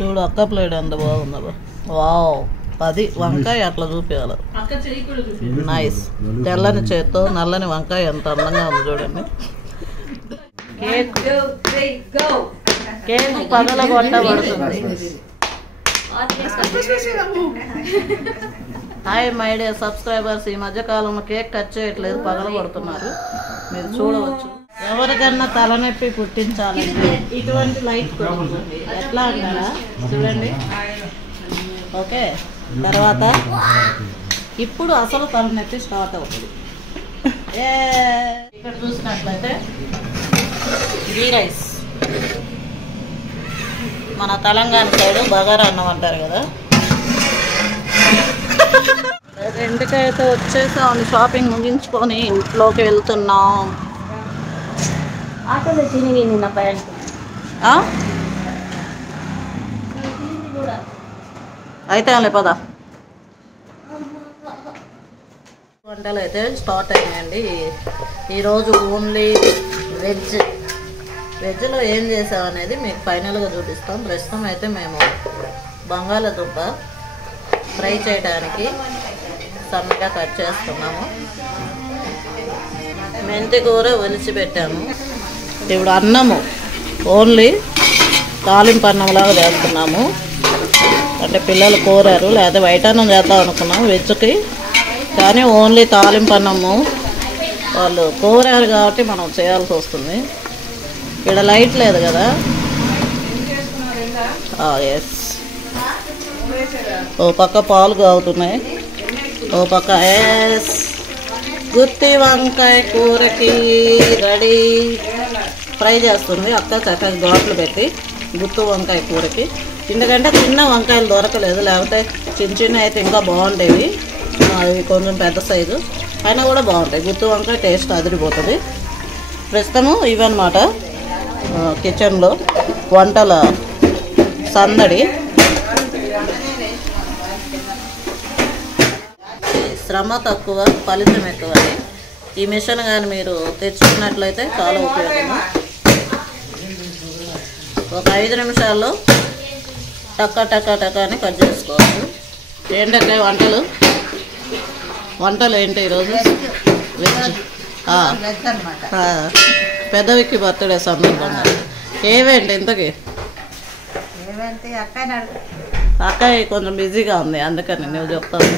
చూడు అక్క ప్లేట్ ఎంత బాగుందా. వావ్, అది వంకాయ అట్లా చూపించాలి. నైస్. తెల్లని చేత్తో నల్లని వంకాయ ఎంత అందంగా ఉంది చూడండి. కేక్ పగల కొట్టబడుతుంది. హాయ్ మై డియర్ సబ్స్క్రైబర్స్, ఈ మధ్యకాలంలో కేక్ కట్ చేయట్లేదు, పగల కొడుతున్నారు, మీరు చూడవచ్చు. ఎవరికన్నా తలనొప్పి పుట్టించాలంటే ఇటువంటి లైట్ కొడుతుంది. ఎట్లా అంటారా చూడండి. ఓకే, తర్వాత ఇప్పుడు అసలు తలనొప్పి స్టార్ట్ అవుతుంది. ఇక్కడ చూసినట్లయితే గీ రైస్, మన తెలంగాణ సైడ్ బగారా అన్నం అంటారు కదా. ఇంటికైతే వచ్చేసాం, షాపింగ్ ముగించుకొని ఇంట్లోకి వెళ్తున్నాం. అయితే అలే పదా. వంటలు అయితే స్టార్ట్ అయినాయండి. ఈరోజు ఓన్లీ వెజ్లో ఏం చేసామనేది మీకు ఫైనల్గా చూపిస్తాం. ప్రస్తుతం అయితే మేము బంగాళదుంప ఫ్రై చేయడానికి సన్నగా కట్ చేస్తున్నాము. మెంతి కూర ఒలిచి పెట్టాము. ఇప్పుడు అన్నము ఓన్లీ తాలింపు అన్నంలాగా చేస్తున్నాము. అంటే పిల్లలు కోరారు, లేదా వైట్ అన్నం చేద్దాం అనుకున్నాము వెజ్కి, కానీ ఓన్లీ తాలింపు అన్నము వాళ్ళు కోరారు కాబట్టి మనం చేయాల్సి వస్తుంది. ఇక్కడ లైట్ లేదు కదా. ఎస్, ఓ పక్క పాలు కాగుతున్నాయి, ఓ పక్క ఎస్ గుత్తి వంకాయ కూరకి రెడీ. ఫ్రై చేస్తుంది అక్క చక్కగా ఘాట్లు పెట్టి గుత్తి వంకాయ కూరకి. ఎందుకంటే చిన్న వంకాయలు దొరకలేదు, లేకపోతే చిన్న చిన్న అయితే ఇంకా బాగుండేవి. అవి కొంచెం పెద్ద సైజు అయినా కూడా బాగుంటాయి. గుత్తి వంకాయ టేస్ట్ అదిరిపోతుంది. ప్రస్తుతము ఇవన్నమాట కిచెన్లో వంటల సందడి. శ్రమ తక్కువ, ఫలితం ఎక్కువ. ఈ మిషన్ కానీ మీరు తెచ్చుకున్నట్లయితే చాలా ఉపయోగము. ఒక 5 నిమిషాల్లో టక్క టక్క టక్క అని కట్ చేసుకోవచ్చు. ఏంటంటే వంటలు ఏంటి ఈరోజు? వెజ్. పెద్దవికి బర్త్డే సందర్భంగా ఏవేంటి ఇంతకి? అక్కయ్య కొంచెం బిజీగా ఉంది, అందుకని నువ్వు చెప్తాను.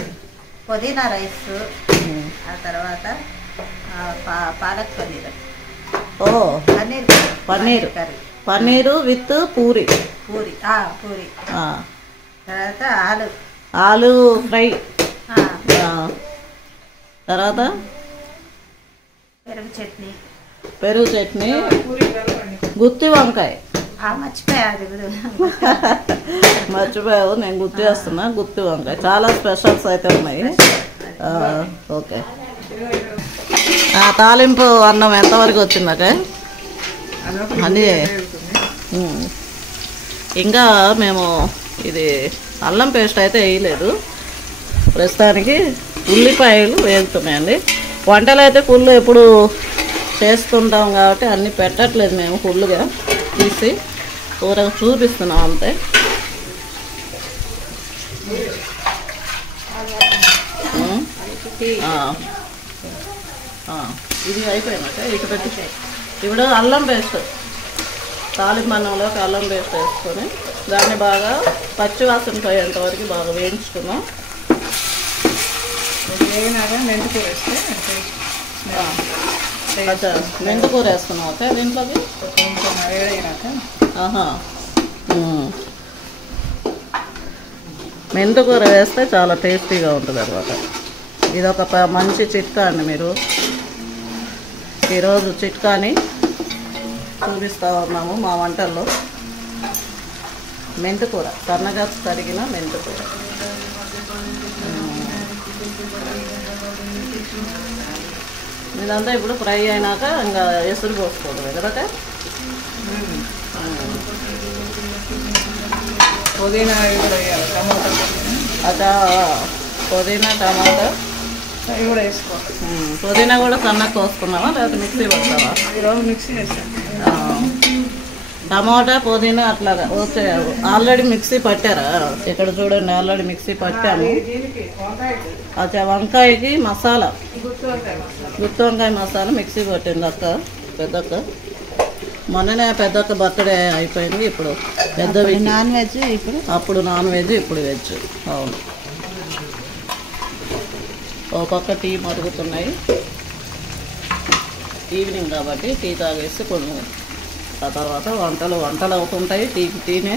పుదీనా రైస్, ఆ తర్వాత పాలక్ పన్నీర్. ఓ పన్నీర్ పన్నీరు విత్ పూరి. తర్వాత ఆలు ఫ్రై. తర్వాత పెరుగు చట్నీ, గుత్తి వంకాయ. మర్చిపోయావు, నేను గుర్తు చేస్తున్నా. గుత్తి వంకాయ చాలా స్పెషల్స్ అయితే ఉన్నాయి. ఓకే, తాలింపు అన్నం ఎంతవరకు వచ్చిందాక? అది ఇంకా మేము ఇది అల్లం పేస్ట్ అయితే వేయలేదు. ప్రస్తుతానికి ఉల్లిపాయలు వేగుతున్నాయండి. వంటలు అయితే ఫుల్ ఎప్పుడు చేస్తుంటాం కాబట్టి అన్నీ పెట్టట్లేదు మేము, ఫుల్గా తీసి కూర చూపిస్తున్నాం అంతే. ఇది అయిపోయినాక ఇటు పెట్టి ఇప్పుడు అల్లం పేస్ట్, తాలింపు అన్నంలోకి అల్లం పేస్ట్ వేసుకొని దాన్ని బాగా పచ్చివాసన పోయేంత వరకు బాగా వేయించుకున్నాం. మెంతికూర వేస్తే మెంతికూర వేసుకున్నాం ఓకే దీంట్లోకి. మెంతికూర వేస్తే చాలా టేస్టీగా ఉంటుంది అనమాట. ఇదొక మంచి చిట్కా అండి. మీరు ఈరోజు చిట్కాని చూపిస్తూ ఉన్నాము మా వంటల్లో. మెంతికూర, సన్నగా తరిగిన మెంతికూర. ఇదంతా ఇప్పుడు ఫ్రై అయినాక ఇంకా ఎసురు పోసుకోవడం కదా. పుదీనా అచ్చా, పుదీనా టమాటా ఇవి కూడా వేసుకో. పుదీనా కూడా సన్నగా కోసుకున్నావా లేకపోతే మిక్సీ పడతావా? ఈరోజు మిక్సీ వేస్తాను. టమాటా పుదీనా అట్లాగా ఓకే. Already mixie పట్టారా? ఇక్కడ చూడండి, ఆల్రెడీ మిక్సీ పట్టాము. అచ్చా, వంకాయకి మసాలా, గుత్తి వంకాయ మసాలా మిక్సీ పట్టింది అక్క, పెద్దక్క. మొన్ననే పెద్దక్క బర్త్డే అయిపోయింది. ఇప్పుడు పెద్దవి నాన్ వెజ్, ఇప్పుడు అప్పుడు నాన్ వెజ్, ఇప్పుడు వెజ్. అవును. ఓ పక్క టీ మరుగుతున్నాయి. ఈవినింగ్ కాబట్టి టీ తాగేసి కొన్ని ఆ తర్వాత వంటలు అవుతుంటాయి. టీనే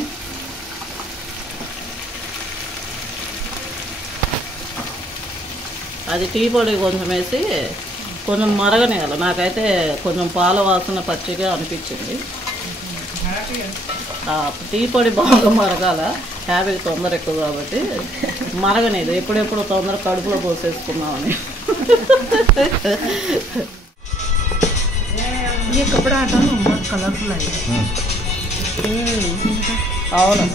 అది టీ పొడి కొంచెం వేసి కొంచెం మరగనేయాలి. నాకైతే కొంచెం పాల వాసన పచ్చిగా అనిపించింది. టీ పొడి బాగా మరగాల, హ్యాబీకి తొందర ఎక్కువ కాబట్టి మరగనేది. ఎప్పుడెప్పుడు తొందర కడుపులో పోసేసుకున్నామని. కపడా కలర్ఫుల్ అవును.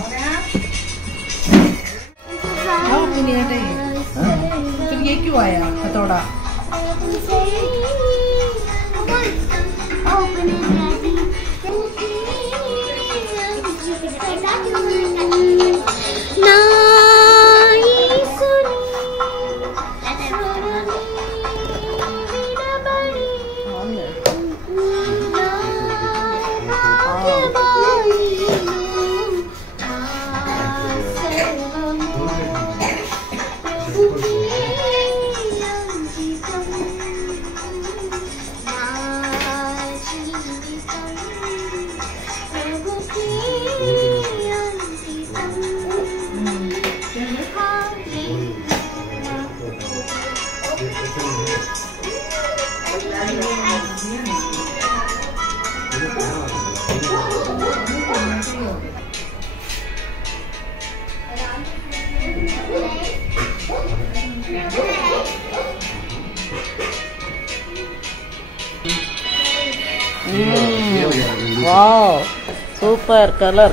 ये क्यों आया हथौड़ा? Wow, super color.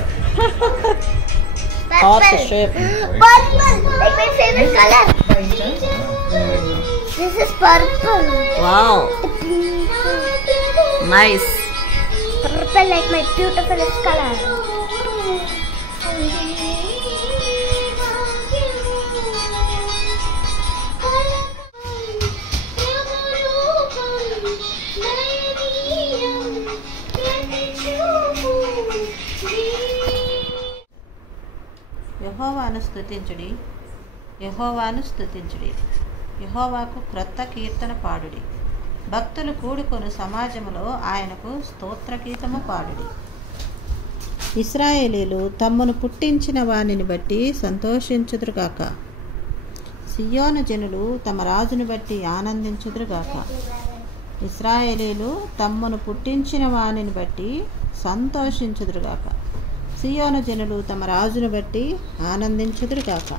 Heart shape. Purple, like my favorite color. This is purple. Wow, nice. Purple, like my beautiful color. యెహోవాను స్తుతించుడి, యెహోవాను స్తుతించుడి, యెహోవాకు క్రొత్త కీర్తన పాడుడి. భక్తులు కూడుకొను సమాజములో ఆయనకు స్తోత్రగీతము పాడుడి. ఇశ్రాయేలీలు తమ్మును పుట్టించిన వానిని బట్టి సంతోషించుదురుగాక. సియోను జనులు తమ రాజును బట్టి ఆనందించుదురుగాక. ఇశ్రాయేలీలు తమ్మును పుట్టించిన వానిని బట్టి సంతోషించుదురుగాక. సియోను జనులు తమ రాజును బట్టి ఆనందించుదురుగాక.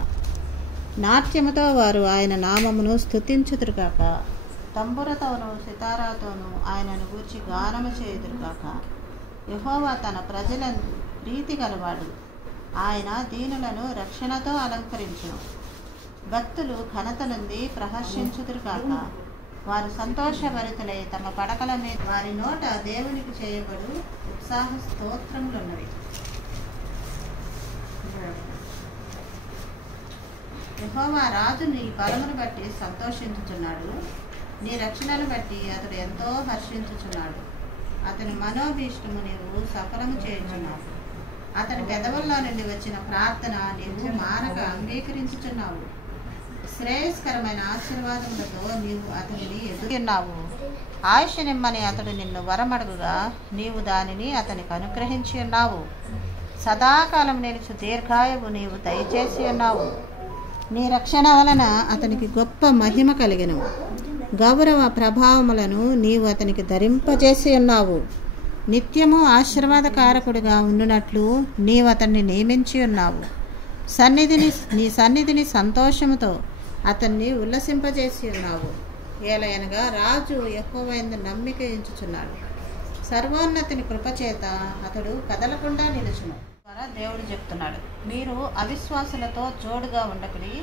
నాట్యముతో వారు ఆయన నామమును స్తుతించుదురుగాక. తంబురతోనూ సితారాతోనూ ఆయనను గూర్చి గానము చేయుదురుగాక. యెహోవా తన ప్రజలను ప్రీతి గలవాడు, ఆయన దీనులను రక్షణతో అలంకరించును. భక్తులు ఘనత నుండి ప్రహర్షించుదురుగాక. వారు సంతోషభరితులై తమ పడకల మీద వారి నోట దేవునికి చేయబడు ఉత్సాహ స్తోత్రములున్నవి. యెహోవా రాజు నీ బలమును బట్టి సంతోషించుచున్నాడు, నీ రక్షణను బట్టి అతడు ఎంతో హర్షించుచున్నాడు. అతని మనోభీష్టము నీవు సఫలము చేయుచున్నావు. అతని పెదవుల్లో నుండి వచ్చిన ప్రార్థన నీవు మానక అంగీకరించుచున్నావు. శ్రేయస్కరమైన ఆశీర్వాదములతో నీవు అతనిని ఎదురున్నావు. ఆయుష్ నిమ్మని అతడు నిన్ను వరమడుగుగా నీవు దానిని అతనికి అనుగ్రహించి ఉన్నావు. సదాకాలం నిలుచు దీర్ఘాయువు నీవు దయచేసి ఉన్నావు. నీ రక్షణ వలన అతనికి గొప్ప మహిమ కలిగెను. గౌరవ ప్రభావములను నీవు అతనికి ధరింపజేసి ఉన్నావు. నిత్యము ఆశీర్వాదకారకుడిగా ఉండునట్లు నీవు అతన్ని నియమించి ఉన్నావు. నీ సన్నిధిని సంతోషముతో అతన్ని ఉల్లసింపజేసి ఉన్నావు. ఏలయనగా రాజు యెహోవా యందు నమ్మిక ఉంచుచున్నాడు. సర్వోన్నతిని కృపచేత అతడు కదలకుండా నిలుచును. దేవుడు చెప్తున్నాడు, మీరు అవిశ్వాసులతో జోడుగా ఉండకుడి.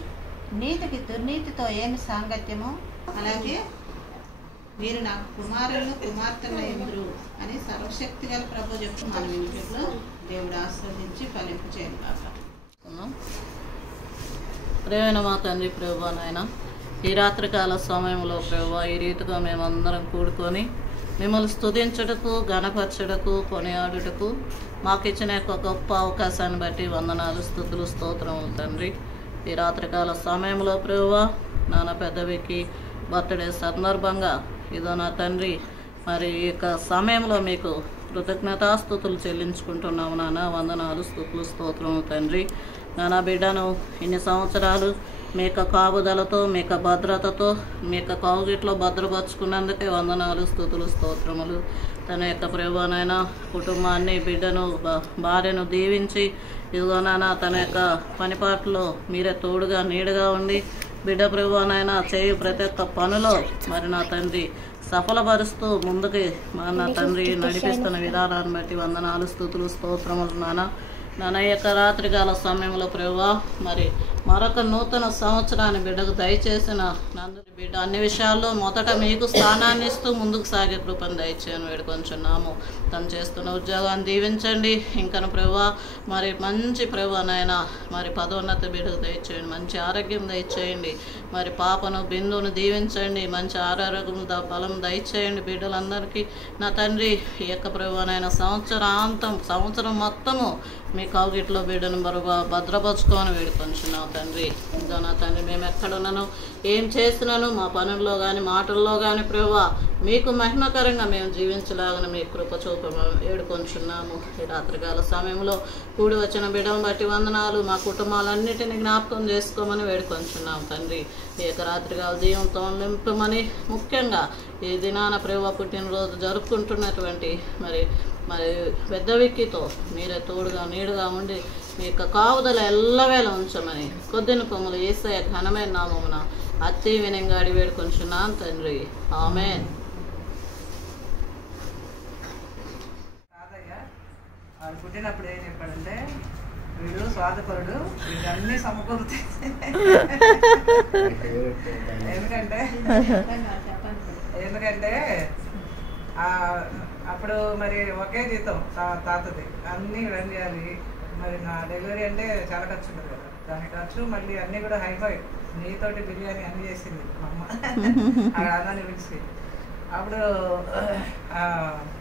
నీతికి దుర్నీతితో ఏమి సాంగత్యము? అలాగే మీరు నాకు కుమారులను కుమార్తెల ఎందురు అని సర్వశక్తి గల ప్రభు చెప్పి మన వినికిట్లో దేవుడు ఆస్వాదించి ఫలింపు చేయాలి కాక. ప్రేమైన మా తండ్రి ప్రభు నాయన, ఈ రాత్రికాల సమయంలో ప్రభు ఈ రీతిగా మేమందరం కూడుకొని మిమ్మల్ని స్తుతించుటకు, గణపరచుటకు, కొనియాడుటకు మాకు ఇచ్చిన యొక్క గొప్ప అవకాశాన్ని బట్టి వందనాలు, స్తుతులు, స్తోత్రములు తండ్రి. ఈ రాత్రికాల సమయంలో ప్రభువా నాన్న పెద్దవికి బర్త్డే సందర్భంగా ఇదో నా తండ్రి మరి ఈ యొక్క సమయంలో మీకు కృతజ్ఞతాస్తుతులు చెల్లించుకుంటున్నాము నాన్న. వందనాలు, స్తుతులు, స్తోత్రములు తండ్రి. నాన్న బిడ్డను ఇన్ని సంవత్సరాలు మీ యొక్క కాపుదలతో, మీ యొక్క భద్రతతో, మీ యొక్క కౌగిట్లో భద్రపరుచుకున్నందుకే వందనాలు, స్తుతులు, స్తోత్రములు. తన యొక్క ప్రభువనైనా కుటుంబాన్ని, బిడ్డను, భార్యను దీవించి ఇదిగోనైనా తన యొక్క పనిపాట్లో మీరే తోడుగా నీడగా ఉండి బిడ్డ ప్రభువనైనా చేయు ప్రతి ఒక్క పనిలో మరి నా తండ్రి సఫలపరుస్తూ ముందుకి నా తండ్రి నడిపిస్తున్న విధానాన్ని బట్టి వందనాలు, స్తుతులు, స్తోత్రములు నాన్న. ఈ యొక్క రాత్రికాల సమయంలో ప్రభువా మరి మరొక నూతన సంవత్సరాన్ని బిడ్డకు దయచేసిన నందుని బిడ్డ అన్ని విషయాల్లో మొదట మీకు స్థానాన్ని ఇస్తూ ముందుకు సాగే కృపను దయచేయను వేడుకొంచున్నాము. తను చేస్తున్న ఉద్యోగాన్ని దీవించండి. ఇంకను ప్రభువా మరి మంచి ప్రభువా నాయన మరి పదోన్నత బిడ్డకు దయచేయండి, మంచి ఆరోగ్యం దయచేయండి. మరి పాపను బిందువును దీవించండి, మంచి ఆరోగ్యం బలం దయచేయండి బిడ్డలందరికీ నా తండ్రి. ఈ యొక్క ప్రభువా నాయన సంవత్సరం మొత్తము మీ కౌగిట్లో బిడ్డను భద్రపరుచుకోని వేడుకొంచున్నావు తండ్రి. ఇదో నా తండ్రి మేము ఎక్కడున్నాను, ఏం చేస్తున్నాను, మా పనుల్లో కానీ మాటల్లో కానీ ప్రభువా మీకు మహిమకరంగా మేము జీవించలాగని మీ కృప చూపమని వేడుకొంచున్నాము. ఈ రాత్రికాల సమయంలో కూడి వచ్చిన బిడ్డను బట్టి వందనాలు. మా కుటుంబాలన్నిటిని జ్ఞాపకం చేసుకోమని వేడుకొంచున్నాం తండ్రి. ఈ యొక్క రాత్రికాల దీవంతో నింపమని, ముఖ్యంగా ఈ దినాన ప్రభువా పుట్టినరోజు జరుపుకుంటున్నటువంటి మరి పెద్ద విక్కితో మీరే తోడుగా నీడుగా ఉండి మీ యొక్క కావుదల ఎల్లవేళ ఉంచమని కొద్దిన కొమ్ములు యేసయ్య ఘనమైన నామమున అతి వినంగా అడిగి వేడుకొంచున్నాను తండ్రి. ఆమేన్. వాడు పుట్టినప్పుడు ఏం చెప్పాడంటే, వీడు స్వార్థపరుడు, వీడన్నీ సమకూరుతాయి. ఎందుకంటే అప్పుడు మరి ఒకే జీతం తాతది, అన్నీ రన్ చేయాలి. మరి నా డెలివరీ అంటే చాలా ఖర్చు ఉంటుంది కదా, దాని ఖర్చు మళ్ళీ అన్నీ కూడా హైఫై. నెయ్యితోటి బిర్యానీ అన్నీ చేసింది మా అమ్మ అన్నాన్ని పిలిచి. అప్పుడు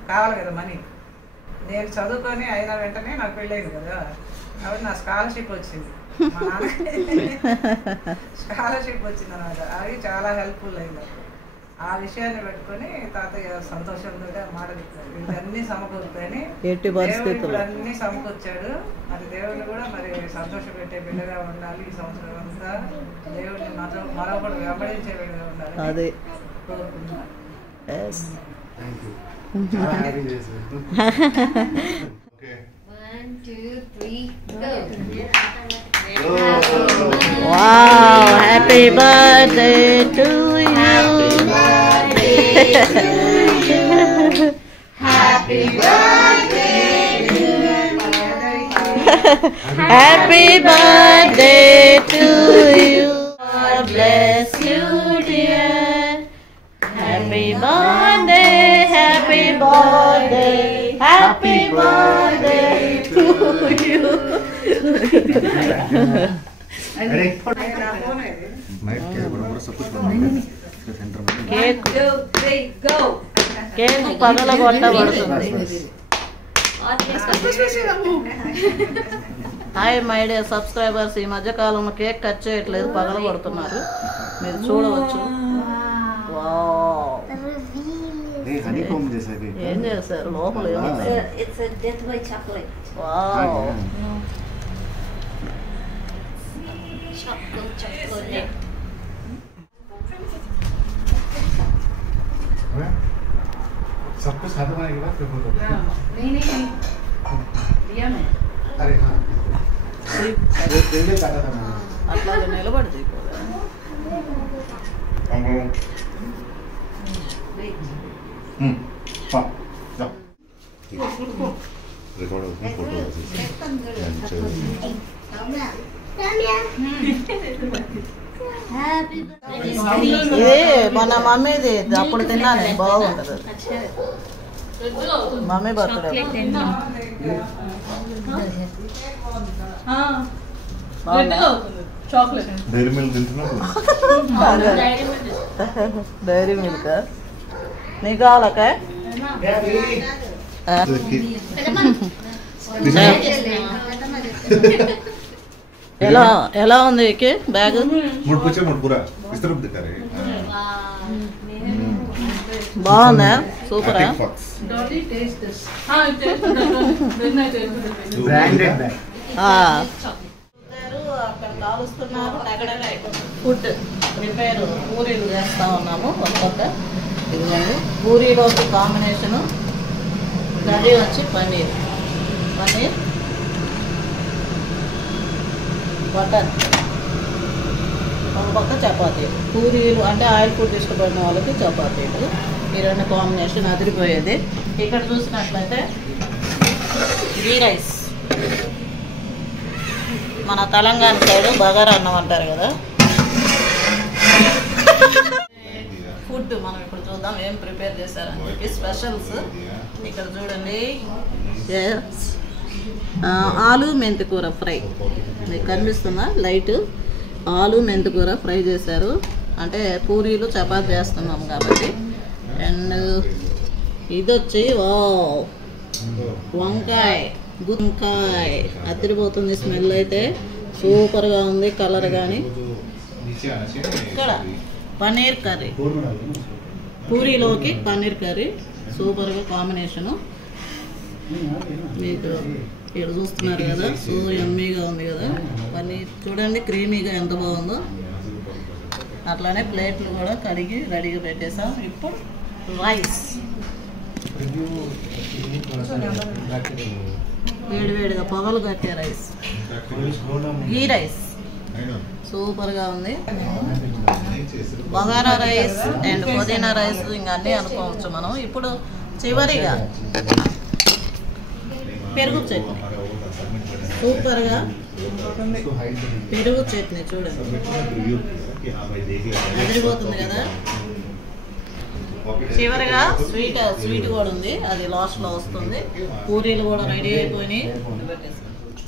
కావాలి కదా మనీ. నేను చదువుకొని అయిన వెంటనే నాకు పెళ్ళయింది కదా, కాబట్టి నా స్కాలర్షిప్ వచ్చింది. మా నాన్న స్కాలర్షిప్ వచ్చింది అన్నమాట. అది చాలా హెల్ప్ఫుల్ అయింది. ఆ విషయాన్ని పెట్టుకొని తాతయ్య సంతోషంతో మాట చెప్పాడు, వీళ్ళన్నీ సమకూరుతాయని. దేవుడు అన్ని సమకూర్చాడు. మరి దేవుడిని కూడా మరి సంతోష పెట్టే బిడ్డగా ఉండాలి. ఈ సంవత్సరం అంతా దేవుడిని మరొకటి వెంబడించే బిడ్డగా ఉండాలి కోరుకుంటున్నాను. Wow, happy birthday to you. Happy birthday to you. Happy birthday to you. God bless you, dear. Happy birthday, happy birthday, happy birthday to you. Cake పగలగొట్టబడుతుంది. హాయ్ మై డే సబ్స్క్రైబర్స్, ఈ మధ్యకాలంలో కేక్ కట్ చేయట్లేదు, పగలగొడుతున్నారు, మీరు చూడవచ్చు. ఏం చేశారు లోపల? सबको साथ बनाएगा फिर बोलो। नहीं दिया मैं। अरे हाँ काटा था मैंने। అట్లాగే నిలబడి रिकॉर्ड फोटो ఇది మన మమ్మీది అప్పుడు తిన్నాను, బాగుంటుంది. మమ్మీ బర్త్డే డైరీ మిల్క్ నీకు కావాలక? ఎలా ఉంది బ్యాగ్? బాగుందా? సూపరా? అక్కడ కాలుస్తున్నారు. ఫుడ్ ప్రిపేర్ పూరీలు చేస్తా ఉన్నాము. ఒక్కొక్క ఇదిగోండి పూరీలోకి కాంబినేషను కర్రీ వచ్చి పన్నీర్ బటర్, ఒక పక్క చపాతీలు. పూరీలు అంటే ఆయిల్ ఫుడ్ ఇష్టపడిన వాళ్ళకి చపాతీలు, ఈ రెండు కాంబినేషన్ అదిరిపోయేది. ఇక్కడ చూసినట్లయితే గీ రైస్, మన తెలంగాణ సైడ్ బగారా అన్నం అంటారు కదా. ఫుడ్ మనం ఇప్పుడు చూద్దాం ఏం ప్రిపేర్ చేశారని చెప్పి స్పెషల్స్. ఇక్కడ చూడండి, ఆలు మెంతికూర ఫ్రై, మీకు కనిపిస్తుందా లైట్? ఆలు మెంతికూర ఫ్రై చేశారు, అంటే పూరీలు చపాతీ చేస్తున్నాం కాబట్టి. అండ్ ఇది వచ్చి వంకాయ అదిరిపోతుంది. స్మెల్ అయితే సూపర్గా ఉంది, కలర్ కానీ. ఇక్కడ పన్నీర్ కర్రీ, పూరీలోకి పన్నీర్ కర్రీ సూపర్గా కాంబినేషను. మీకు ఇక్కడ చూస్తున్నారు కదా, సో యమ్మీగా ఉంది కదా పన్నీర్. చూడండి క్రీమీగా ఎంత బాగుందో. అట్లానే ప్లేట్లు కూడా కడిగి రెడీగా పెట్టేసాం. ఇప్పుడు రైస్, వేడివేడిగా పొగలు కట్టే రైస్, గీ రైస్ సూపర్గా ఉంది. బగారా రైస్ అండ్ పుదీనా రైస్ ఇంకా అన్నీ అనుకోవచ్చు మనం. ఇప్పుడు చివరిగా పెరుగు చట్నీ, సూపర్గా పెరుగు చట్నీ చూడండి, అదిరిపోతుంది కదా. చివరిగా స్వీట్ కూడా ఉంది, అది లాస్ట్లో వస్తుంది. పూరీలు కూడా రెడీ అయిపోయినాయి.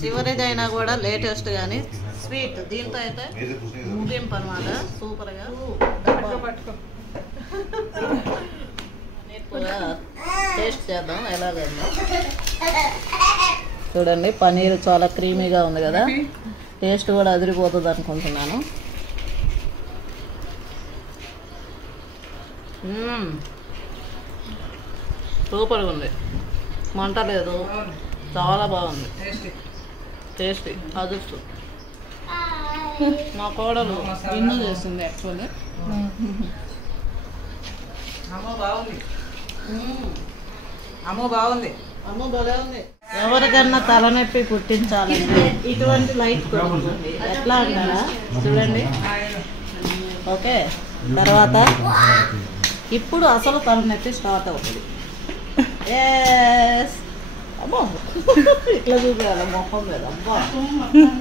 చివరిదైనా కూడా లేటెస్ట్ కానీ స్వీట్, దీంతో అయితే ముగింపు అనమాట. సూపర్గా కూడా టేస్ట్ చేద్దాం ఎలాగైనా. చూడండి పన్నీర్ చాలా క్రీమీగా ఉంది కదా, టేస్ట్ కూడా అదిరిపోతుంది అనుకుంటున్నాను. సూపర్గా ఉంది, మంట లేదు, చాలా బాగుంది, టేస్టీ. అదృష్టం మా కోడలు ఇన్ను చేస్తుంది యాక్చువల్లీ. అమ్మ భలే ఉంది. ఎవరికన్నా తలనొప్పి పుట్టించాలంటే ఇటువంటి లైట్ కొనుక్కోండి. ఎట్లా అంటారా చూడండి. ఓకే, తర్వాత ఇప్పుడు అసలు తలనొప్పి స్టార్ట్ అవుతుంది. అమ్మో ఇట్లా చూపించాలి మొహం మీద. అబ్బా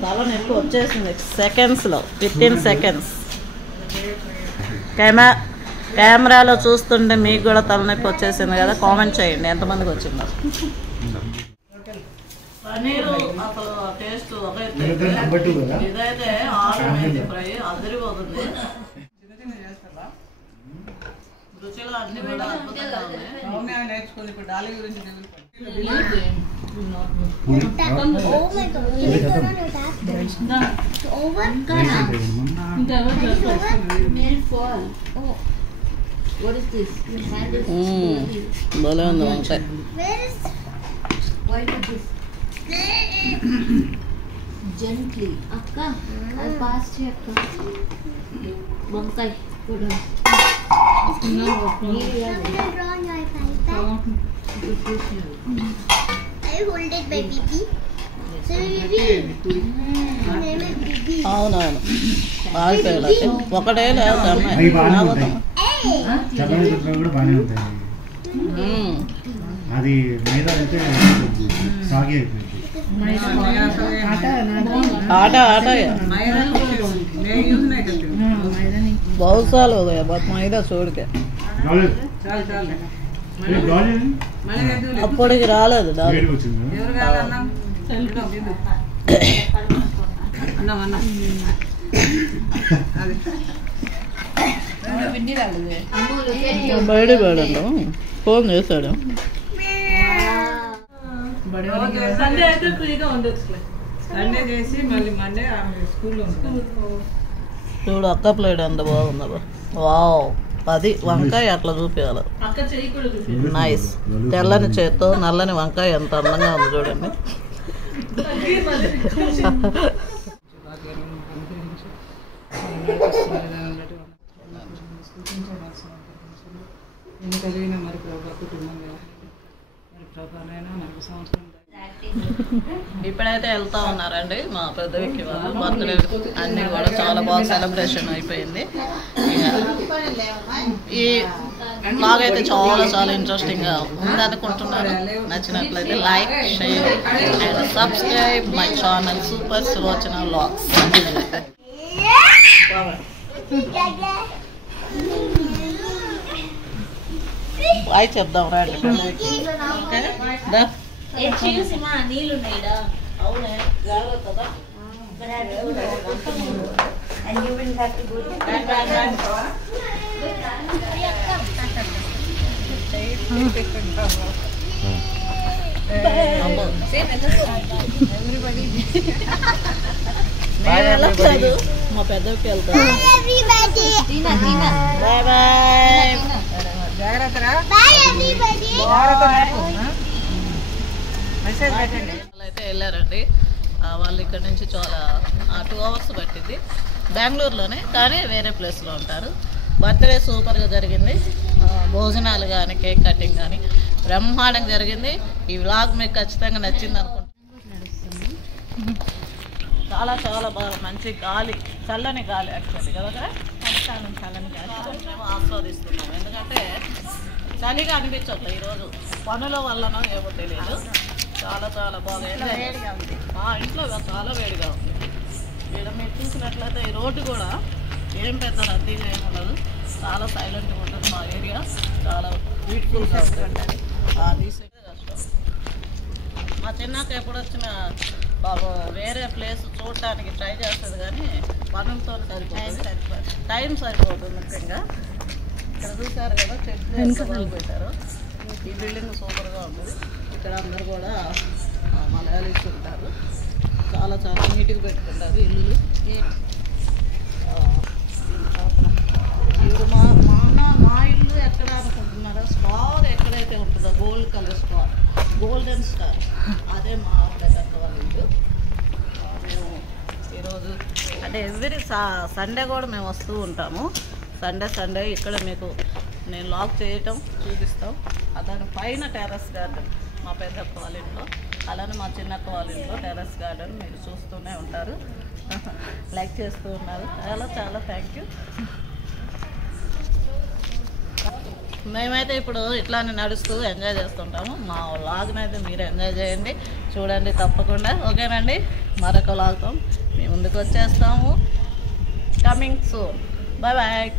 తలనొప్పి వచ్చేసింది సెకండ్స్లో, 15 seconds. కెమెరాలో చూస్తుంటే మీకు కూడా తలనొప్పి వచ్చేసింది కదా, కామెంట్ చేయండి ఎంతమందికి వచ్చిందో. పన్నీరు అసలు టేస్ట్ ఇదైతే ఆలు మెంతి ఫ్రై అదిరిపోతుంది. రుచిలో అన్ని కూడా అద్భుతంగా ఉన్నాయి. నేర్చుకుంది ఇప్పుడు డాలి గురించి. భలే ఉంది వంకాయ. Gently, akka. I'll pass to akka. Bangkai. Good one. I hold it by baby. అవునవును ఆగిపోయాలి. ఒకటే లేదు అది మైదా అయితే సాగి అయిపోయింది. आटा आटा है बहुत साल हो गया बस मैदा छोड़ के అప్పటికి రాలేదు బయట పడండు ఫోన్ చేశాడు సండే అయితే ఫ్రీగా ఉండొచ్చు సండే చేసి మళ్ళీ మండే స్కూల్లో ఉంటాం చూడు అక్క ప్లేట్ ఎంత బాగుందా వావ్ అది వంకాయ అట్లా చూపించాలి నైస్ తెల్లని చేత్తో నల్లని వంకాయ ఎంత అందంగా ఉంది చూడండి కలిగిన మరి కుటుంబంగా మరి ప్రభానైనా మనకు సంవత్సరం ఇప్పుడైతే వెళ్తా ఉన్నారండి మా పెద్దవికి వాళ్ళు బర్త్డే అన్నీ కూడా చాలా బాగా సెలబ్రేషన్ అయిపోయింది ఈ బ్లాగ్ అయితే చాలా చాలా ఇంట్రెస్టింగ్గా ఉంది అనుకుంటున్నాను నచ్చినట్లయితే like share and subscribe my channel super Sulochana vlogs bye చెప్దాం రండి నీళ్ళు ఉన్నాయిడా అవునే జాగ్రత్త and you will have to go to మా పెద్దకి వెళ్తాం బాయ్ బాయ్ అయితే వెళ్ళారండి వాళ్ళు ఇక్కడ నుంచి చాలా 2 hours పట్టింది బెంగళూరులోనే కానీ వేరే ప్లేస్లో ఉంటారు బర్త్డే సూపర్గా జరిగింది భోజనాలు కానీ కేక్ కటింగ్ కానీ బ్రహ్మాండంగా జరిగింది ఈ వ్లాగ్ మీకు ఖచ్చితంగా నచ్చింది అనుకుంటున్నాను చాలా చాలా బాగా మంచి గాలి చల్లని గాలి యాక్చువల్లీ కదా చల్లని గాలి మేము ఆస్వాదిస్తున్నాం ఎందుకంటే చలిగా అనిపించట్లేదు ఈరోజు పనుల వల్లనో ఏమో తెలియదు చాలా చాలా బాగా ఇంట్లో చాలా వేడిగా ఉంది ఇక్కడ మీరు చూసినట్లయితే ఈ రోడ్డు కూడా ఏం పెద్ద రద్దీగా ఏమి ఉండదు చాలా సైలెంట్గా ఉంటుంది మా ఏరియా చాలా బ్యూటిఫుల్గా ఉంటుంది కష్టం మా చిన్నాక ఎప్పుడు వచ్చిన బాబు వేరే ప్లేస్ చూడడానికి ట్రై చేస్తుంది కానీ పనులతో సరిపోతుంది టైం సరిపోతుంది ముఖ్యంగా ఇక్కడ చూసారు కదా చెట్లు పెట్టారు ఈ బిల్డింగ్ సూపర్గా ఉంటుంది ఇక్కడ అందరు కూడా మలయాళీస్ ఉంటారు చాలా చాలా నీట్గా పెట్టుకుంటారు ఇల్లు ఇప్పుడు మా ఇల్లు ఎక్కడ అనుకుంటున్నారా స్టార్ ఎక్కడైతే ఉంటుందో gold colour star golden star అదే మా పెద్ద వాళ్ళ ఇల్లు మేము ఈరోజు అంటే ఎవ్రీ సండే కూడా మేము వస్తూ ఉంటాము సండే ఇక్కడ మీకు నేను లాక్ చేయటం చూపిస్తాం దాని పైన టెర్రస్ గార్డెన్ మా పెద్దక్క వాళ్ళ ఇంట్లో అలానే మా చిన్నక్క వాళ్ళ ఇంట్లో టెర్రస్ గార్డెన్ మీరు చూస్తూనే ఉంటారు లైక్ చేస్తూ ఉన్నారు చాలా చాలా థ్యాంక్ యూ మేమైతే ఇప్పుడు ఇట్లానే నడుస్తూ ఎంజాయ్ చేస్తుంటాము మా వ్లాగ్ని అయితే మీరు ఎంజాయ్ చేయండి చూడండి తప్పకుండా ఓకేనండి మరొక వ్లాగ్తో మీ ముందుకు వచ్చేస్తాము కమింగ్ సూన్ బాయ్ బాయ్